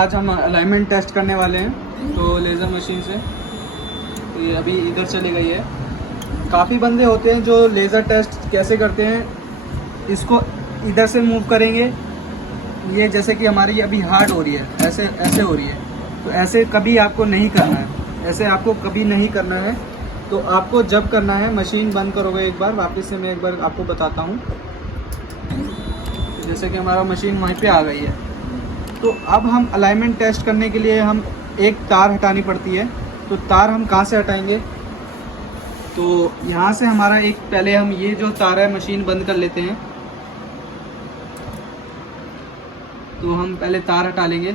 आज हम alignment test करने वाले हैं तो लेज़र मशीन से। तो ये अभी इधर चली गई है। काफ़ी बंदे होते हैं जो लेज़र टेस्ट कैसे करते हैं, इसको इधर से मूव करेंगे। ये जैसे कि हमारी अभी हार्ड हो रही है, ऐसे ऐसे हो रही है, तो ऐसे कभी आपको नहीं करना है, ऐसे आपको कभी नहीं करना है। तो आपको जब करना है, मशीन बंद करोगे एक बार, वापस से मैं एक बार आपको बताता हूँ। जैसे कि हमारा मशीन वहीं पे आ गई है। तो अब हम अलाइनमेंट टेस्ट करने के लिए हम एक तार हटानी पड़ती है। तो तार हम कहाँ से हटाएंगे? तो यहाँ से हमारा एक, पहले हम ये जो तार है मशीन बंद कर लेते हैं। तो हम पहले तार हटा लेंगे,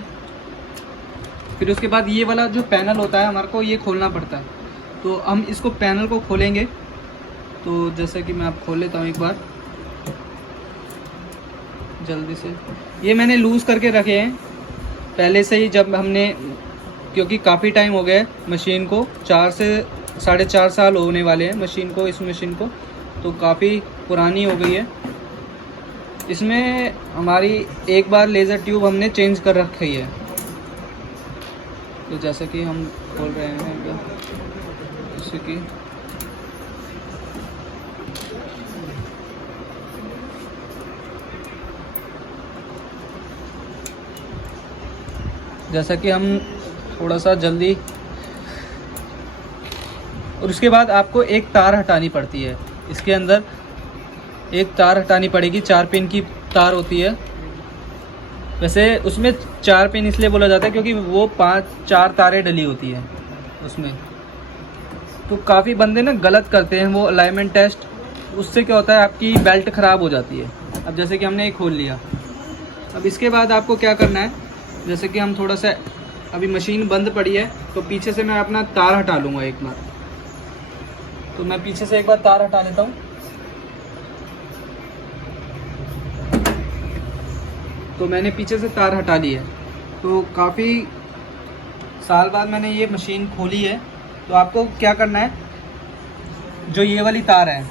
फिर उसके बाद ये वाला जो पैनल होता है हमारे को ये खोलना पड़ता है। तो हम इसको पैनल को खोलेंगे। तो जैसे कि मैं आप खोल लेता हूँ एक बार जल्दी से। ये मैंने लूज़ करके रखे हैं पहले से ही, जब हमने, क्योंकि काफ़ी टाइम हो गया है मशीन को, 4 से 4.5 साल होने वाले हैं मशीन को, इस मशीन को। तो काफ़ी पुरानी हो गई है। इसमें हमारी एक बार लेज़र ट्यूब हमने चेंज कर रखी है। तो जैसे कि हम खोल रहे हैं, जैसे कि हम थोड़ा सा जल्दी, और उसके बाद आपको एक तार हटानी पड़ती है। इसके अंदर एक तार हटानी पड़ेगी, 4 पिन की तार होती है। वैसे उसमें 4 पिन इसलिए बोला जाता है क्योंकि वो 4 तारें डली होती है उसमें। तो काफ़ी बंदे ना गलत करते हैं वो अलाइनमेंट टेस्ट। उससे क्या होता है, आपकी बेल्ट ख़राब हो जाती है। अब जैसे कि हमने ये खोल लिया, अब इसके बाद आपको क्या करना है, जैसे कि हम थोड़ा सा, अभी मशीन बंद पड़ी है तो पीछे से मैं अपना तार हटा लूँगा एक बार। तो मैं पीछे से एक बार तार हटा लेता हूँ। तो मैंने पीछे से तार हटा ली है। तो काफ़ी साल बाद मैंने ये मशीन खोली है। तो आपको क्या करना है, जो ये वाली तार है,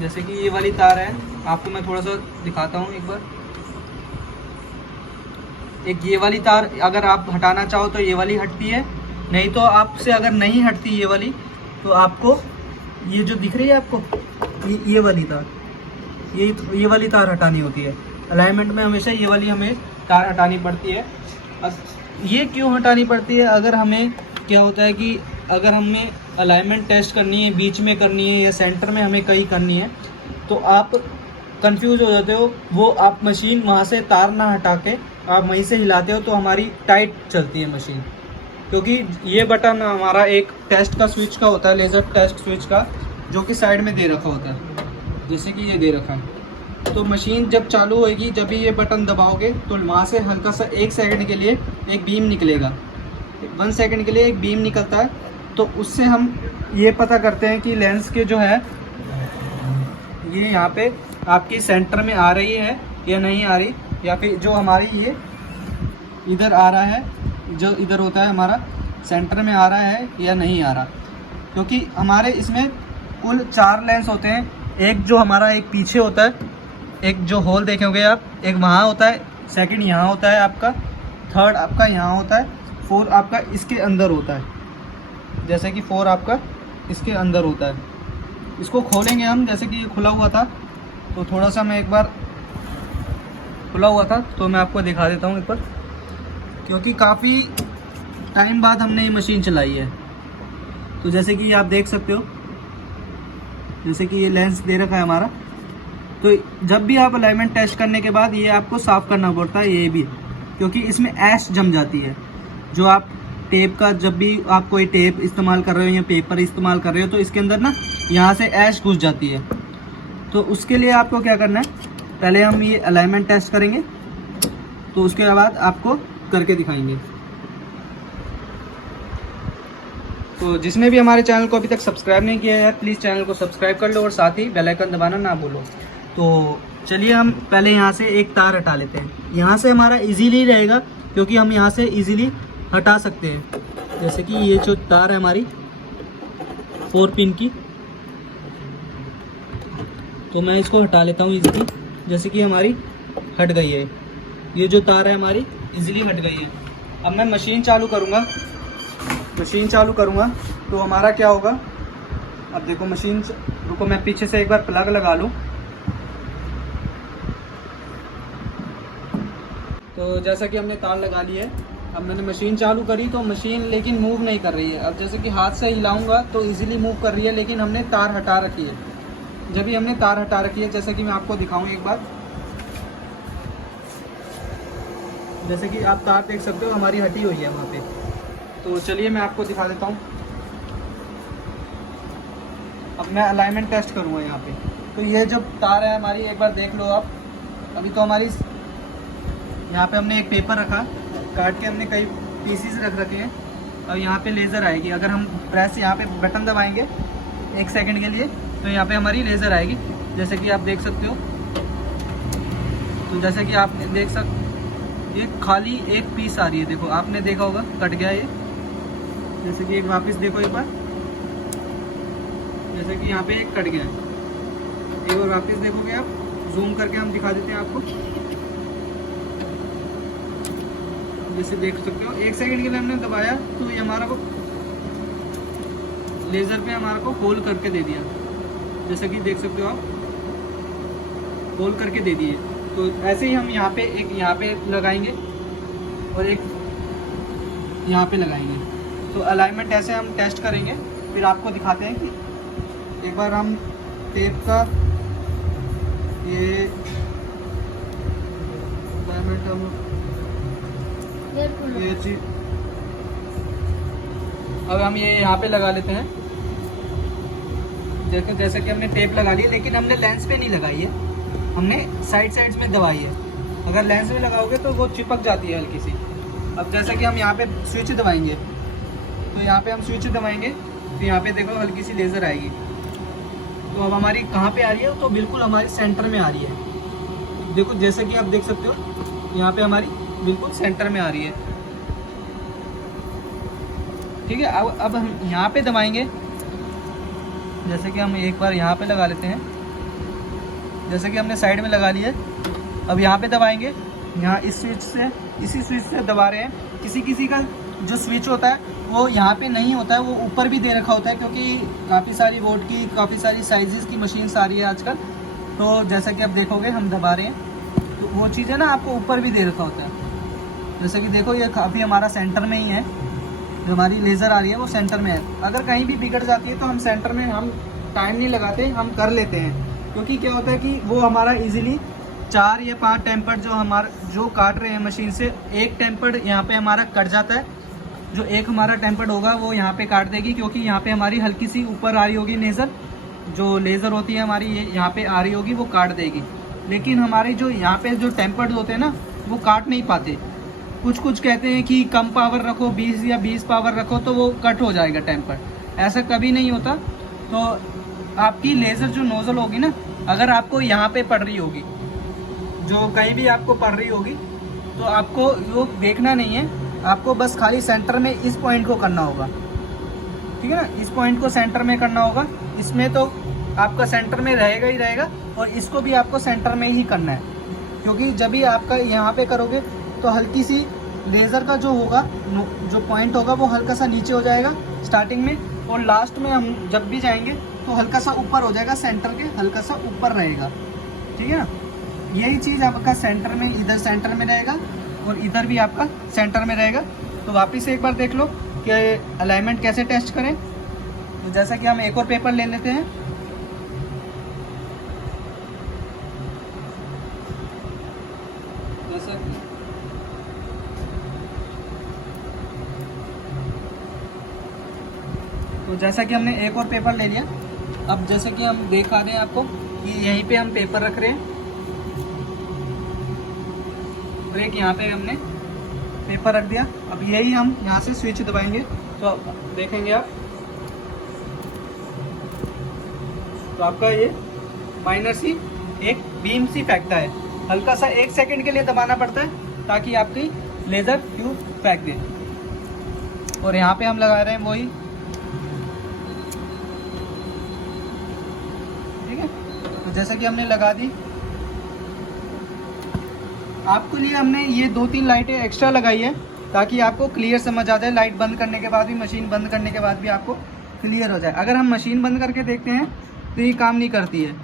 जैसे कि ये वाली तार है, आपको मैं थोड़ा सा दिखाता हूँ एक बार। एक ये वाली तार अगर आप हटाना चाहो तो ये वाली हटती है, नहीं तो आपसे अगर नहीं हटती ये वाली, तो आपको ये जो दिख रही है आपको, ये वाली तार, ये वाली तार हटानी होती है। अलाइनमेंट में हमेशा ये वाली हमें तार हटानी पड़ती है। अब ये क्यों हटानी पड़ती है? अगर हमें क्या होता है कि अगर हमें अलाइनमेंट टेस्ट करनी है, बीच में करनी है या सेंटर में हमें कहीं करनी है, तो आप कंफ्यूज हो जाते हो। वो आप मशीन वहाँ से तार ना हटा के आप वहीं से हिलाते हो तो हमारी टाइट चलती है मशीन। क्योंकि ये बटन हमारा एक टेस्ट का स्विच का होता है, लेज़र टेस्ट स्विच का, जो कि साइड में दे रखा होता है, जैसे कि ये दे रखा है। तो मशीन जब चालू होएगी, जब भी ये बटन दबाओगे तो वहाँ से हल्का सा 1 सेकंड के लिए एक बीम निकलेगा, 1 सेकंड के लिए एक बीम निकलता है। तो उससे हम ये पता करते हैं कि लेंस के जो है ये यहाँ पे आपकी सेंटर में आ रही है या नहीं आ रही, या फिर जो हमारी ये इधर आ रहा है, जो इधर होता है हमारा सेंटर में आ रहा है या नहीं आ रहा। क्योंकि हमारे इसमें कुल 4 लेंस होते हैं। एक जो हमारा एक पीछे होता है, एक जो होल देखे होंगे आप, एक वहाँ होता है, सेकंड यहाँ होता है आपका, थर्ड आपका यहाँ होता है, 4 आपका इसके अंदर होता है। जैसे कि 4 आपका इसके अंदर होता है। इसको खोलेंगे हम, जैसे कि ये खुला हुआ था, तो थोड़ा सा मैं एक बार, खुला हुआ था तो मैं आपको दिखा देता हूँ एक बार, क्योंकि काफ़ी टाइम बाद हमने ये मशीन चलाई है। तो जैसे कि आप देख सकते हो, जैसे कि ये लेंस दे रखा है हमारा। तो जब भी आप अलाइनमेंट टेस्ट करने के बाद ये आपको साफ़ करना पड़ता है, ये भी, क्योंकि इसमें ऐश जम जाती है। जो आप टेप का, जब भी आप कोई टेप इस्तेमाल कर रहे हो या पेपर इस्तेमाल कर रहे हो, तो इसके अंदर ना यहाँ से ऐश घुस जाती है। तो उसके लिए आपको क्या करना है, पहले हम ये अलाइनमेंट टेस्ट करेंगे, तो उसके बाद आपको करके दिखाएंगे। तो जिसने भी हमारे चैनल को अभी तक सब्सक्राइब नहीं किया है, प्लीज़ चैनल को सब्सक्राइब कर लो और साथ ही बेल आइकन दबाना ना भूलो। तो चलिए हम पहले यहाँ से एक तार हटा लेते हैं। यहाँ से हमारा इजीली रहेगा, क्योंकि हम यहाँ से इजीली हटा सकते हैं। जैसे कि ये जो तार है हमारी 4 पिन की, तो मैं इसको हटा लेता हूँ इजीली। जैसे कि हमारी हट गई है, ये जो तार है हमारी इजीली हट गई है। अब मैं मशीन चालू करूँगा, मशीन चालू करूँगा तो हमारा क्या होगा। अब देखो मशीन, रुको मैं पीछे से एक बार प्लग लगा लूँ। तो जैसा कि हमने तार लगा ली है, अब मैंने मशीन चालू करी तो मशीन लेकिन मूव नहीं कर रही है। अब जैसे कि हाथ से हिलाऊंगा तो इजीली मूव कर रही है, लेकिन हमने तार हटा रखी है। जब भी हमने तार हटा रखी है, जैसे कि मैं आपको दिखाऊं एक बार, जैसे कि आप तार देख सकते हो हमारी हटी हुई है वहाँ पे। तो चलिए मैं आपको दिखा देता हूँ। अब मैं अलाइनमेंट टेस्ट करूँगा यहाँ पे। तो ये जो तार है हमारी, एक बार देख लो आप। अभी तो हमारी यहाँ पे हमने एक पेपर रखा, काट के हमने कई पीसीज रख रखे हैं। अब यहाँ पे लेज़र आएगी, अगर हम प्रेस यहाँ पे बटन दबाएंगे 1 सेकंड के लिए तो यहाँ पे हमारी लेज़र आएगी, जैसे कि आप देख सकते हो। तो जैसे कि आप देख सकते, ये खाली एक पीस आ रही है, देखो आपने देखा होगा कट गया ये। जैसे कि एक वापस देखो एक बार, जैसे कि यहाँ पे एक कट गया है। एक बार वापस देखोगे आप, जूम करके हम दिखा देते हैं आपको, जैसे देख सकते हो 1 सेकंड के लिए हमने दबाया तो ये हमारा को लेज़र पे हमारा को होल करके दे दिया, जैसे कि देख सकते हो आप, होल करके दे दिए। तो ऐसे ही हम यहाँ पे एक यहाँ पे लगाएंगे और एक यहाँ पे लगाएंगे। तो अलाइनमेंट ऐसे हम टेस्ट करेंगे, फिर आपको दिखाते हैं कि एक बार हम टेप का ये अलाइनमेंट हम ये चीज अब हम ये यहाँ पे लगा लेते हैं। देखो जैसे कि हमने टेप लगा ली, लेकिन हमने लेंस पे नहीं लगाई है, हमने साइड्स में दबाई है। अगर लेंस में लगाओगे तो वो चिपक जाती है हल्की सी। अब जैसे कि हम यहाँ पे स्विच दबाएंगे, तो यहाँ पे हम स्विच दबाएंगे तो यहाँ पे देखो हल्की सी लेज़र आएगी। तो अब हमारी कहाँ पे आ रही है, तो बिल्कुल हमारी सेंटर में आ रही है। देखो जैसे कि आप देख सकते हो यहाँ पे हमारी बिल्कुल सेंटर में आ रही है। ठीक है, अब हम यहाँ पे दबाएंगे, जैसे कि हम एक बार यहाँ पे लगा लेते हैं, जैसे कि हमने साइड में लगा लिया। अब यहाँ पे दबाएंगे, यहाँ इस स्विच से, इसी स्विच से दबा रहे हैं। किसी का जो स्विच होता है वो यहाँ पे नहीं होता है, वो ऊपर भी दे रखा होता है, क्योंकि काफ़ी सारी वोल्ट की, काफ़ी सारी साइजेस की मशीन्स आ रही है आजकल। तो जैसा कि आप देखोगे हम दबा रहे हैं तो वो चीज़ है ना, आपको ऊपर भी दे रखा होता है। जैसे कि देखो ये अभी हमारा सेंटर में ही है, जो हमारी लेज़र आ रही है वो सेंटर में है। अगर कहीं भी बिगड़ जाती है तो हम सेंटर में, हम टाइम नहीं लगाते, हम कर लेते हैं। क्योंकि क्या होता है कि वो हमारा इजीली 4 या 5 टेम्पर जो काट रहे हैं मशीन से, एक टेम्पर यहाँ पे हमारा कट जाता है। जो एक हमारा टेम्पर्ड होगा वो यहाँ पे काट देगी, क्योंकि यहाँ पे हमारी हल्की सी ऊपर आ रही होगी लेज़र, जो लेज़र होती है हमारी ये यहाँ पे आ रही होगी, वो काट देगी। लेकिन हमारी जो यहाँ पे जो टेम्पर्ड होते हैं ना, वो काट नहीं पाते। कुछ कहते हैं कि कम पावर रखो, 20 या 20 पावर रखो तो वो कट हो जाएगा टेम्पर। ऐसा कभी नहीं होता। तो आपकी लेज़र जो नोज़ल होगी ना, अगर आपको यहाँ पे पड़ रही होगी, जो कहीं भी आपको पड़ रही होगी, तो आपको वो देखना नहीं है, आपको बस खाली सेंटर में इस पॉइंट को करना होगा। ठीक है ना, इस पॉइंट को सेंटर में करना होगा। इसमें तो आपका सेंटर में रहेगा ही रहेगा, और इसको भी आपको सेंटर में ही करना है। क्योंकि जब भी आपका यहाँ पे करोगे तो हल्की सी लेज़र का जो होगा, जो पॉइंट होगा वो हल्का सा नीचे हो जाएगा स्टार्टिंग में, और लास्ट में हम जब भी जाएंगे तो हल्का सा ऊपर हो जाएगा, सेंटर के हल्का सा ऊपर रहेगा। ठीक है ना, यही चीज़ आपका सेंटर में, इधर सेंटर में रहेगा और इधर भी आपका सेंटर में रहेगा। तो वापस से एक बार देख लो कि अलाइनमेंट कैसे टेस्ट करें। तो जैसा कि हम एक और पेपर ले लेते हैं, तो जैसा कि हमने एक और पेपर ले लिया। अब जैसे कि हम दिखा रहे हैं आपको कि यहीं पे हम पेपर रख रहे हैं, और एक यहाँ पे हमने पेपर रख दिया। अब यही हम यहाँ से स्विच दबाएंगे तो देखेंगे आप, तो आपका ये माइनर सी एक बीम सी फेंकता है। हल्का सा 1 सेकंड के लिए दबाना पड़ता है ताकि आपकी लेज़र ट्यूब फेंक दे। और यहाँ पे हम लगा रहे हैं वही, ठीक है। तो जैसा कि हमने लगा दी, आपके लिए हमने ये 2-3 लाइटें एक्स्ट्रा लगाई है ताकि आपको क्लियर समझ आ जाए। लाइट बंद करने के बाद भी, मशीन बंद करने के बाद भी आपको क्लियर हो जाए। अगर हम मशीन बंद करके देखते हैं तो ये काम नहीं करती है।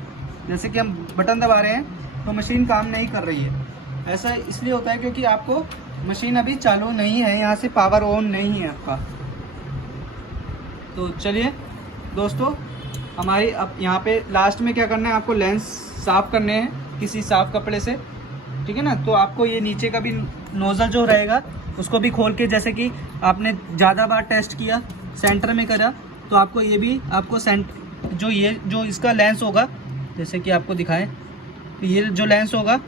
जैसे कि हम बटन दबा रहे हैं तो मशीन काम नहीं कर रही है। ऐसा इसलिए होता है क्योंकि आपको मशीन अभी चालू नहीं है, यहाँ से पावर ऑन नहीं है आपका। तो चलिए दोस्तों, हमारी अब यहाँ पे लास्ट में क्या करना है, आपको लेंस साफ़ करने हैं किसी साफ़ कपड़े से, ठीक है ना। तो आपको ये नीचे का भी नोज़ल जो रहेगा उसको भी खोल के, जैसे कि आपने ज़्यादा बार टेस्ट किया, सेंटर में करा, तो आपको ये भी आपको जो इसका लेंस होगा, जैसे कि आपको दिखाएं, तो ये जो लेंस होगा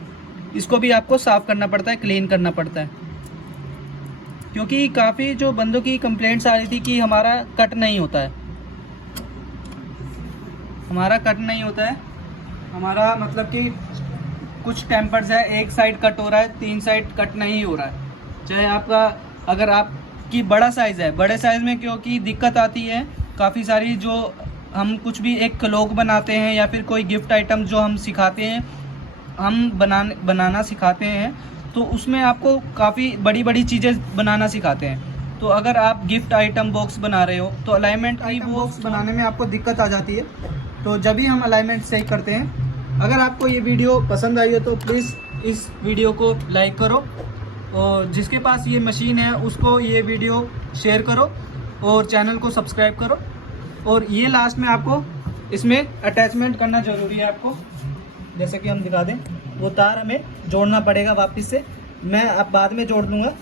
इसको भी आपको साफ़ करना पड़ता है, क्लीन करना पड़ता है। क्योंकि काफ़ी जो बंदों की कंप्लेंट्स आ रही थी कि हमारा कट नहीं होता है, हमारा कट नहीं होता है, हमारा मतलब कि कुछ टेम्पर्स है, एक साइड कट हो रहा है, 3 साइड कट नहीं हो रहा है। चाहे आपका, अगर आपकी बड़ा साइज़ है, बड़े साइज़ में क्योंकि दिक्कत आती है काफ़ी सारी, जो हम कुछ भी एक क्लॉक बनाते हैं या फिर कोई गिफ्ट आइटम जो हम सिखाते हैं, हम बनाना सिखाते हैं, तो उसमें आपको काफ़ी बड़ी बड़ी चीज़ें बनाना सिखाते हैं। तो अगर आप गिफ्ट आइटम बॉक्स बना रहे हो तो अलाइनमेंट आइटम बॉक्स बनाने में आपको दिक्कत आ जाती है। तो जब भी हम अलाइनमेंट सही करते हैं, अगर आपको ये वीडियो पसंद आई हो तो प्लीज़ इस वीडियो को लाइक करो, और जिसके पास ये मशीन है उसको ये वीडियो शेयर करो, और चैनल को सब्सक्राइब करो। और ये लास्ट में आपको इसमें अटैचमेंट करना ज़रूरी है आपको, जैसे कि हम दिखा दें, वो तार हमें जोड़ना पड़ेगा वापस से, मैं अब बाद में जोड़ दूँगा।